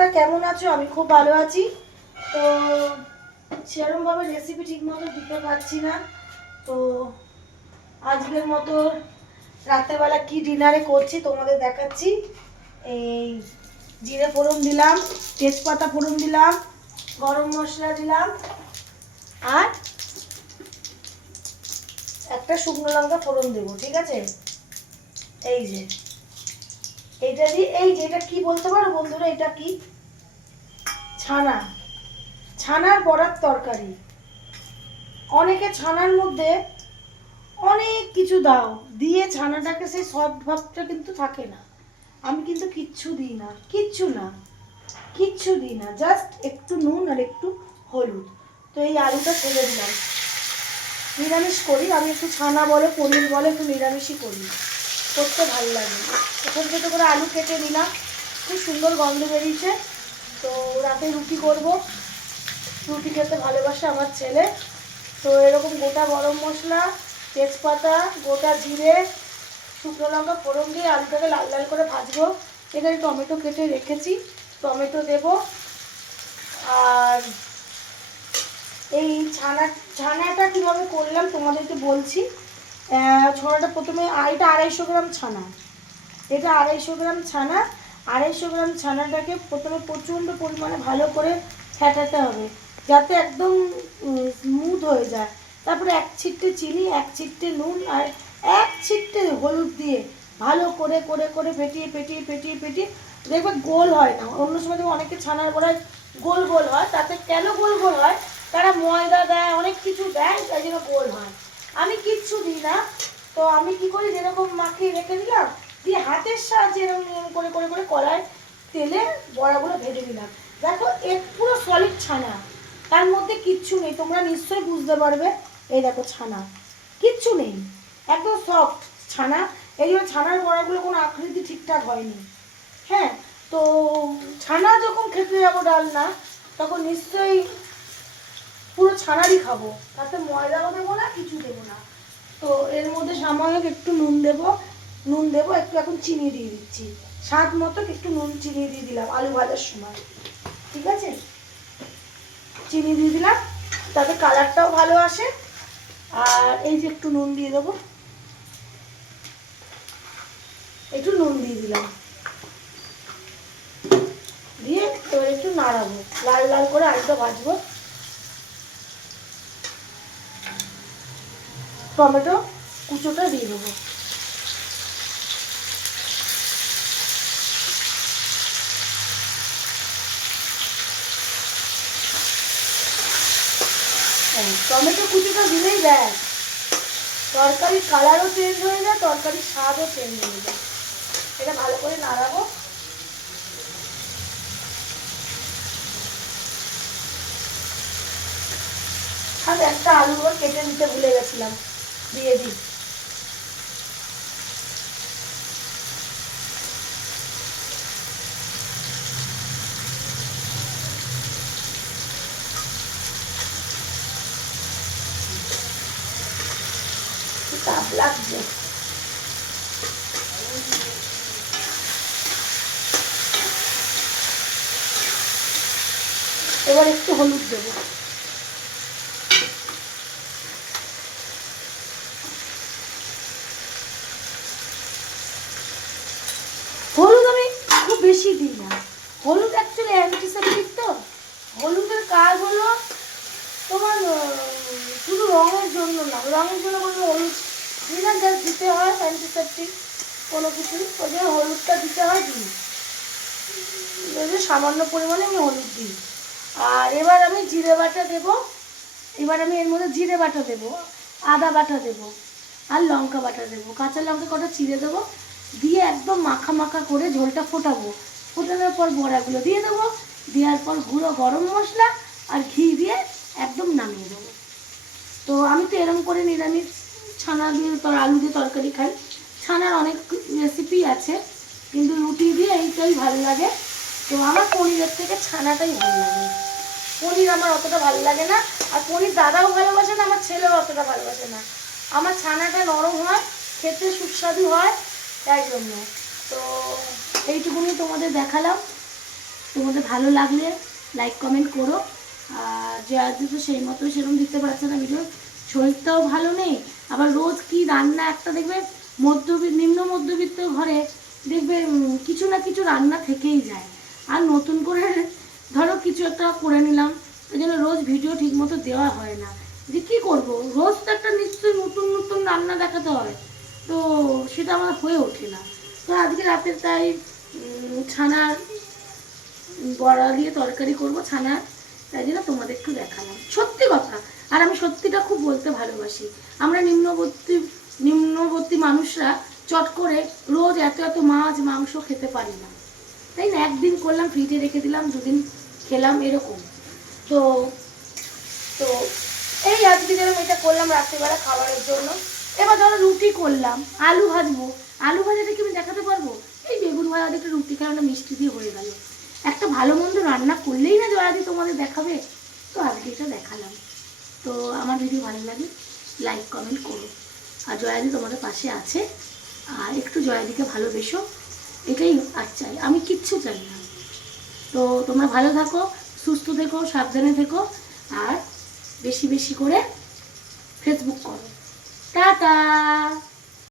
তোমরা কেমন আছো? আমি খুব ভালো আছি। তো সেরকমভাবে রেসিপি ঠিকমতো দিতে পারছি না। তো আজকের মতো রাত্রেবেলা কি ডিনারে করছি তোমাদের দেখাচ্ছি। এই জিরে ফোড়ন দিলাম, তেজপাতা ফোড়ন দিলাম, গরম মশলা দিলাম, আর একটা শুকনো লঙ্কা ফোড়ন দেবো। ঠিক আছে, এই যে এইটা দিয়ে, এই যে এটা কি বলতে পারো বন্ধুরা? এটা কি? ছানা, ছানার বড়ার তরকারি। অনেকে ছানার মধ্যে অনেক কিছু দাও, দিয়ে ছানাটাকে সেই সফট ভাবটা কিন্তু থাকে না। আমি কিন্তু কিচ্ছু দিই না, কিচ্ছু না, কিচ্ছু দিই না, জাস্ট একটু নুন আর একটু হলুদ। তো এই আলুটা ফেলে দিলাম। নিরামিষ করি আমি, একটু ছানা বলে পনির বলে একটু নিরামিষই করি, করতে ভালো লাগে। ছোটো ছোটো করে আলু কেটে নিলাম, খুব সুন্দর গন্ধ বেরিয়েছে। তো রাতে রুটি করব, রুটি খেতে ভালোবাসে আমার ছেলে। তো এরকম গোটা গরম মশলা, তেজপাতা, গোটা জিরে, শুকনো লঙ্কা ফোড়ন দিয়ে আলুটাকে লাল লাল করে ভাজবো। এখানে টমেটো কেটে রেখেছি, টমেটো দেব। আর এই ছানাটা কীভাবে করলাম তোমাদেরকে বলছি। ছানাটা প্রথমে, এটা 250 গ্রাম ছানা, এটা 250 গ্রাম ছানা। 250 গ্রাম ছানাটাকে প্রথমে প্রচণ্ড পরিমাণে ভালো করে ফেটাতে হবে, যাতে একদম স্মুথ হয়ে যায়। তারপরে 1 ছিটটে চিনি, 1 ছিটটে নুন আর 1 ছিটটে হলুদ দিয়ে ভালো করে করে করে ফেটিয়ে ফেটিয়ে ফেটিয়ে ফেটিয়ে দেখবে গোল হয় না। অন্য সময় দেখবে অনেকে ছানার বড়ায় গোল গোল হয়, তাতে কেন গোল গোল হয়? তারা ময়দা দেয়, অনেক কিছু দেয়, তাই জন্য গোল হয়। আমি কিচ্ছু দিই না। তো আমি কি করি, যেরকম মাখিয়ে রেখে দিলাম, দিয়ে হাতের সাহায্যে এরকম করে করে করে কড়ায় তেলে বড়াগুলো ভেজে দিলাম। দেখো এর পুরো সলিড ছানা, তার মধ্যে কিচ্ছু নেই, তোমরা নিশ্চয়ই বুঝতে পারবে। এই দেখো ছানা, কিচ্ছু নেই, একদম সফট ছানা। এই জন্য ছানার বড়াগুলো কোনো আকৃতি ঠিকঠাক হয়নি। হ্যাঁ, তো ছানা যখন খেতে যাবো ডালনা, তখন নিশ্চয়ই পুরো ছানারই খাবো, তাতে ময়দাও দেবো না, কিছু দেবো না। তো এর মধ্যে সামান্য একটু নুন দেবো, নুন দেবো একটু, এখন চিনি দিয়ে দিচ্ছি স্বাদ মতো, একটু নুন চিনি দিয়ে দিলাম আলু ভাজার সময়। ঠিক আছে, চিনি দিয়ে দিলাম, তাতে কালারটাও ভালো আসে। আর এই যে একটু নুন দিয়ে দেবো, একটু নুন দিয়ে দিলাম, দিয়ে এবার একটু নাড়াবো, লাল লাল করে আলুটা ভাজবো। টমেটো কুচোটা দিয়ে দেবো। টমেটো কুচিটা দিলেই দেয়, তরকারির কালারও চেঞ্জ হয়ে যায়, তরকারির স্বাদও চেঞ্জ হয়ে যায়। এটা ভালো করে নাড়াবো। আর একটা আলু কেটে নিতে ভুলে গেছিলাম, দিয়ে দিই। তাপ লাগছে। এবার একটু হলুদ দেবো। হলুদ আমি খুব বেশি দিই না, হলুদ অ্যাকচুয়ালি অ্যান্টিসেপ্টিক। তো হলুদের কাজ হলো তোমার শুধু রঙের জন্য না, রঙের জন্য কোনো হলুদ দিলে জাস্ট দিতে হয় অ্যান্টিসেপ্টিক কোনো কিছু, ওই জন্য হলুদটা দিতে হয়, দিই। সামান্য পরিমাণে আমি হলুদ দিই। আর এবার আমি জিরে বাটা দেবো। এবার আমি এর মধ্যে জিরে বাটা দেবো, আদা বাটা দেবো, আর লঙ্কা বাটা দেবো, কাঁচা লঙ্কা কটা চিড়ে দেবো, দিয়ে একদম মাখা মাখা করে ঝোলটা ফোটাবো। ফোটানোর পর বড়াগুলো দিয়ে দেবো, দেওয়ার পর গুঁড়ো গরম মশলা আর ঘি দিয়ে একদম নামিয়ে দেবো। তো আমি তো এরকম করে নিরামিষ ছানা দিয়ে আলু দিয়ে তরকারি খাই। ছানার অনেক রেসিপি আছে, কিন্তু রুটি দিয়ে এইটাই ভালো লাগে। তো আমার পনিরের থেকে ছানাটাই ভালো লাগে। পনির আমার অতটা ভালো লাগে না, আর পনির দাদাও ভালোবাসে না, আমার ছেলেও অতটা ভালোবাসে না। আমার ছানাটা নরম হয়, খেতে সুস্বাদু হয়, তাই জন্য। তো এইটুকুনি তোমাদের দেখালাম। তোমাদের ভালো লাগলে লাইক কমেন্ট করো। আর যে আজকে তো সেই মতো সেরকম দিতে পারছে না ভিডিও, শরীরটাও ভালো নেই। আবার রোজ কি রান্না একটা দেখবে নিম্ন মধ্যবিত্ত ঘরে দেখবে কিছু না কিছু রান্না থেকেই যায়। আর নতুন করে ধরো কিছু একটা করে নিলাম, ওই জন্য রোজ ভিডিও ঠিক মতো দেওয়া হয় না। যে কী করবো, রোজ তো একটা নিশ্চয়ই নতুন নতুন রান্না দেখাতে হয়, তো সেটা আমার হয়ে ওঠে না। তো আজকে রাতে তাই ছানার বড়া দিয়ে তরকারি করব ছানার, তাই জন্য তোমাদের একটু দেখালাম সত্যি কথা। আর আমি সত্যিটা খুব বলতে ভালোবাসি। আমরা নিম্নবর্তী মানুষরা চট করে রোজ এত এত মাছ মাংস খেতে পারি না, তাই না? একদিন করলাম ফ্রিজে রেখে দিলাম, দুদিন খেলাম এরকম। তো তো এই আজকে যেরকম এটা করলাম রাত্রিবেলা খাবারের জন্য। এবার ধরো রুটি করলাম, আলু ভাজবো, আলু ভাজাটা কি আমি দেখাতে পারবো? এই বেগুন ভাজা একটা রুটি খাওয়াটা মিষ্টি দিয়ে হয়ে গেল। একটা ভালো মন্দ রান্না করলেই না জয়াদি তোমাদের দেখাবে, তো আজকে এটা দেখালাম। তো আমার ভিডিও ভালো লাগে লাইক কমেন্ট করো। আর জয়াদি তোমাদের পাশে আছে, আর একটু জয়াদিকে ভালোবেসো, এটাই আর চাই, আমি কিচ্ছু চাই না। তো তোমরা ভালো থাকো, সুস্থ থেকো, সাবধানে থেকো, আর বেশি বেশি করে ফেসবুক করো। টাটা।